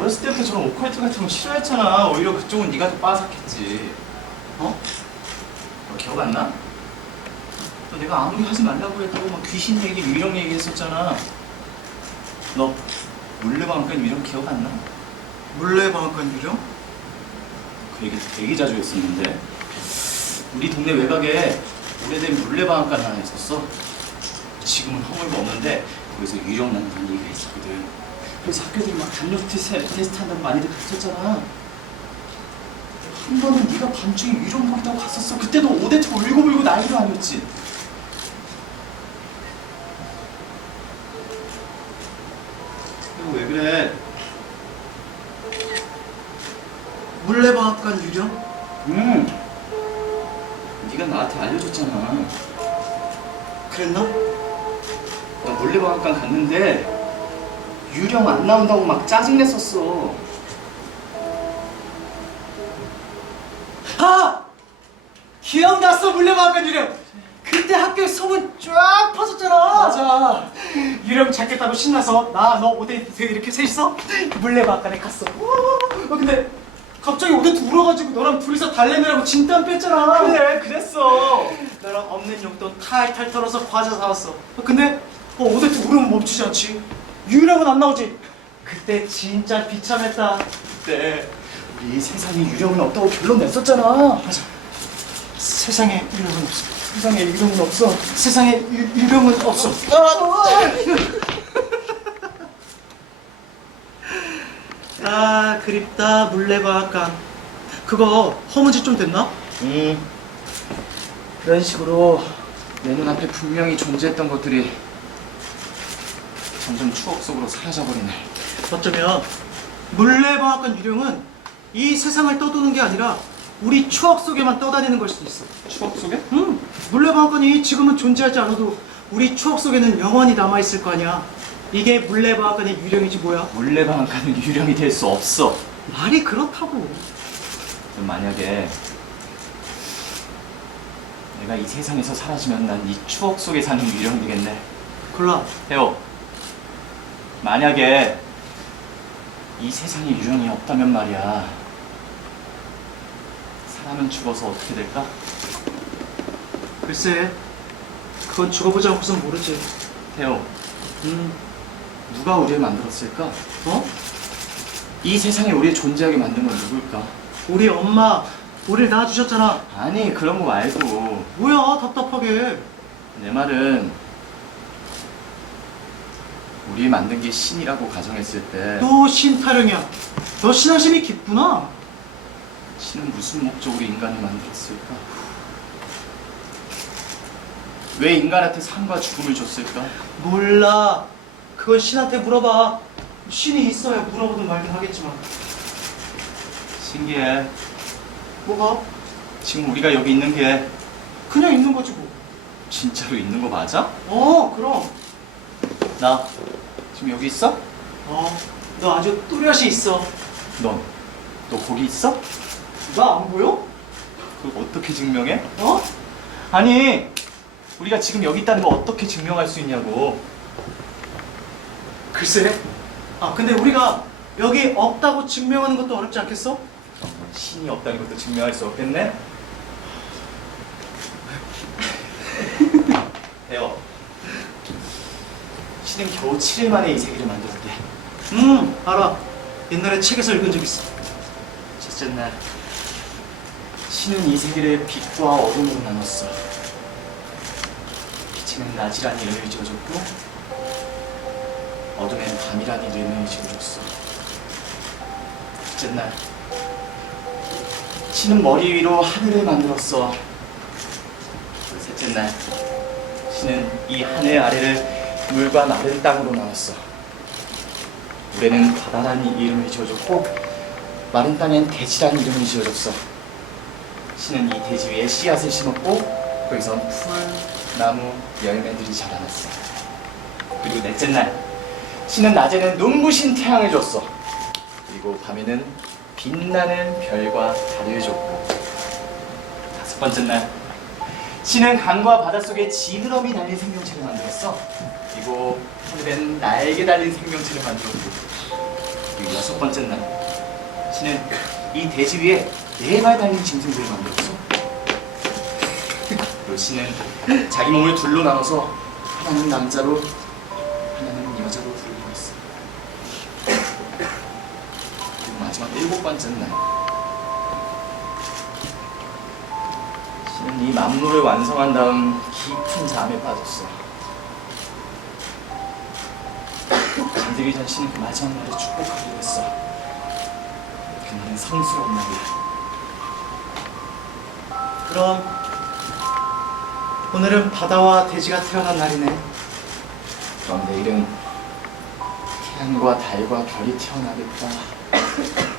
어렸을 때부터 저런 오컬트 같은 거 싫어했잖아. 오히려 그쪽은 네가 더 빠삭했지. 어? 너 기억 안 나? 너 내가 아무리 하지 말라고 해도 막 귀신 얘기, 유령 얘기 했었잖아. 너 물레방앗간 유령 기억 안 나? 물레방앗간 유령? 그 얘기 되게 자주 했었는데 우리 동네 외곽에 오래된 물레방앗간 하나 있었어. 지금은 허물고 없는데 거기서 유령 난다는 얘기가 있었거든. 그래서 학교들이 막 담요 테스트, 테스트 한다고 많이들 갔었잖아. 한 번은 네가 밤중에 유령 보겠다고 갔었어. 그때도 오대트 울고불고 난리도 아니었지. 이거 왜 그래? 물레방앗간 유령? 응. 네가 나한테 알려줬잖아. 그랬나? 나 물레방앗간 갔는데 유령 안 나온다고 막 짜증냈었어. 아! 기억났어 물레방앗간 유령! 그때 학교에 소문 쫙 퍼졌잖아 맞아. 유령 잡겠다고 신나서 나 너 오데이트 이렇게 셋이서 물레방앗간에 갔어. 어, 근데 갑자기 오데이트 울어가지고 너랑 둘이서 달래느라고 진땀 뺐잖아. 그래, 그랬어. 너랑 없는 용돈 탈탈 털어서 과자 사왔어. 어, 근데 어, 오데이트 울으면 멈추지 않지. 유령은 안 나오지. 그때 진짜 비참했다. 그때 우리 세상에 유령은 없다고 결론 냈었잖아. 맞아. 세상에 유령은 없어. 세상에 유령은 없어. 세상에 유, 유령은 없어. 아 그립다 물레방앗간. 그거 허문 지좀 됐나? 음. 그런 식으로 내 눈앞에 분명히 존재했던 것들이 점점 추억 속으로 사라져버리네. 어쩌면 물레방앗간 유령은 이 세상을 떠도는 게 아니라 우리 추억 속에만 떠다니는 걸 수도 있어. 추억 속에? 음, 물레방앗간이 지금은 존재하지 않아도 우리 추억 속에는 영원히 남아 있을 거 아니야. 이게 물레방앗간의 유령이지 뭐야? 물레방앗간은 유령이 될 수 없어. 말이 그렇다고. 그럼 만약에 내가 이 세상에서 사라지면 난 이 추억 속에 사는 유령 되겠네. 골라. 태호, 만약에 이 세상에 유령이 없다면 말이야. 사람은 죽어서 어떻게 될까? 글쎄, 그건 죽어보지 않고선 모르지. 태호, 음, 누가 우리를 만들었을까? 어? 이 세상에 우리 존재하게 만든 건 누굴까? 우리 엄마 우리를 낳아주셨잖아. 아니 그런 거 말고 뭐야, 답답하게. 내 말은 우리 만든 게 신이라고 가정했을 때또 신타령이야. 너 신앙심이 깊구나. 신은 무슨 목적으로 인간을 만들었을까? 왜 인간한테 삶과 죽음을 줬을까? 몰라. 그건 신한테 물어봐. 신이 있어야 물어보든 말든 하겠지만. 신기해. 뭐가? 지금 우리가 여기 있는 게 그냥 있는 거지 뭐. 진짜로 있는 거 맞아? 어, 그럼. 나 지금 여기 있어? 어, 너 아주 뚜렷이 있어. 넌? 너 거기 있어? 나 안 보여? 그걸 어떻게 증명해? 어? 아니 우리가 지금 여기 있다는 거 어떻게 증명할 수 있냐고 글쎄. 아, 근데 우리가 여기 없다고 증명하는 것도 어렵지 않겠어? 신이 없다는 것도 증명할 수 없겠네? 대여 신은 겨우 7일 만에 이 세계를 만들었대 음, 알아. 옛날에 책에서 읽은 적 있어. 첫째 날 신은 이 세계를 빛과 어둠으로 나눴어 빛에는 낮이란 이름을 지어줬고 어둠엔 밤이란 이름을 지어줬어 둘째 날 신은 머리 위로 하늘을 만들었어 셋째 날 신은 이 하늘 아래를 물과 마른 땅으로 나눴어 물에는 바다라는 이름을 지어줬고 마른 땅엔 대지란 이름을 지어줬어. 신은 이 대지 위에 씨앗을 심었고 거기선 풀, 나무, 열매들이 자라났어. 그리고 넷째 날 신은 낮에는 눈부신 태양을 줬어. 그리고 밤에는 빛나는 별과 달을 줬고 다섯 번째 날 신은 강과 바닷속에 지느러미 달린 생명체를 만들었어. 그리고 하늘엔 날개 달린 생명체를 만들었고 그리고 여섯 번째 날 신은 이 대지 위에 네 발 달린 짐승들을 만들었어. 그리고 신은 자기 몸을 둘로 나눠서 하나는 남자로 하나는 여자로 부르고 있어. 그리고 마지막 일곱 번째 날 신은 이 만물을 완성한 다음 깊은 잠에 빠졌어. 잠들기 전 신은 그 마지막 날에 축복하기로 했어. 그날은 성스러운 날이야. 그럼 오늘은 바다와 돼지가 태어난 날이네. 그럼 내일은 태양과 달과 별이 태어나겠다.